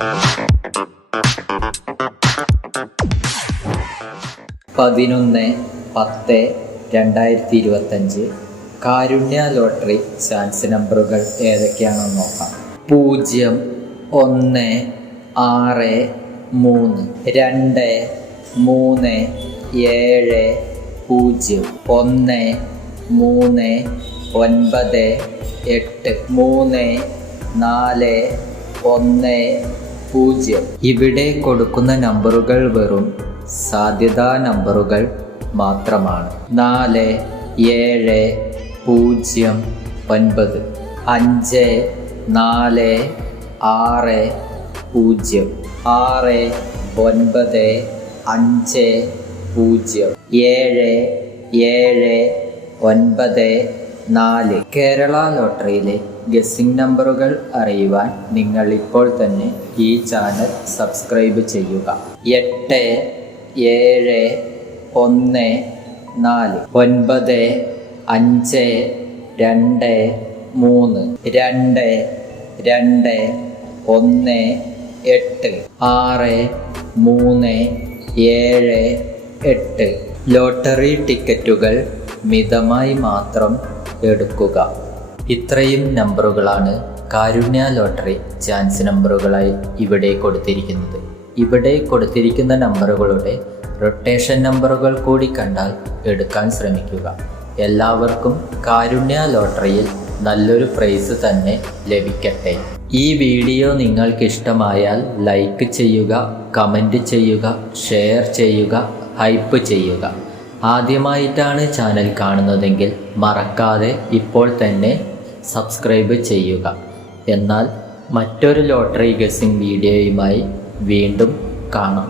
11/10/2025 കാരുണ്യ lottery chance നമ്പറുകൾ ഏതൊക്കെയാണെന്ന് നോക്കാം. 0, 1, 6, 3, 2, 3, 7, 0, 1, 3, 9, 8, 3, 4, 1, 0. ഇവിടെ കൊടുക്കുന്ന നമ്പറുകൾ വെറും സാധ്യതാ നമ്പറുകൾ മാത്രമാണ്. 4, 7, 0, 9, 5, 4, 6, 0, 6, 9, 5, 0, 7, 7, 9, 4. കേരള ലോട്ടറിയിലെ ഗസ്സിംഗ് നമ്പറുകൾ അറിയുവാൻ നിങ്ങൾ ഇപ്പോൾ തന്നെ ഈ ചാനൽ സബ്സ്ക്രൈബ് ചെയ്യുക. 8, 7, 1, 4, 9, 5, 2, 3, 2, 2, 1, 8, 6, 3, 7, 8. ലോട്ടറി ടിക്കറ്റുകൾ മിതമായി മാത്രം എടുക്കുക. ഇത്രയും നമ്പറുകളാണ് കാരുണ്യ ലോട്ടറി ചാൻസ് നമ്പറുകളായി ഇവിടെ കൊടുത്തിരിക്കുന്നത്. ഇവിടെ കൊടുത്തിരിക്കുന്ന നമ്പറുകളുടെ റൊട്ടേഷൻ നമ്പറുകൾ കൂടി കണ്ടാൽ എടുക്കാൻ ശ്രമിക്കുക. എല്ലാവർക്കും കാരുണ്യ ലോട്ടറിയിൽ നല്ലൊരു പ്രൈസ് തന്നെ ലഭിക്കട്ടെ. ഈ വീഡിയോ നിങ്ങൾക്ക് ഇഷ്ടമായാൽ ലൈക്ക് ചെയ്യുക, കമൻറ്റ് ചെയ്യുക, ഷെയർ ചെയ്യുക, ഹൈപ്പ് ചെയ്യുക. ആദ്യമായിട്ടാണ് ചാനൽ കാണുന്നതെങ്കിൽ മറക്കാതെ ഇപ്പോൾ തന്നെ സബ്സ്ക്രൈബ് ചെയ്യുക. എന്നാൽ മറ്റൊരു ലോട്ടറി ഗസ്സിംഗ് വീഡിയോയുമായി വീണ്ടും കാണാം.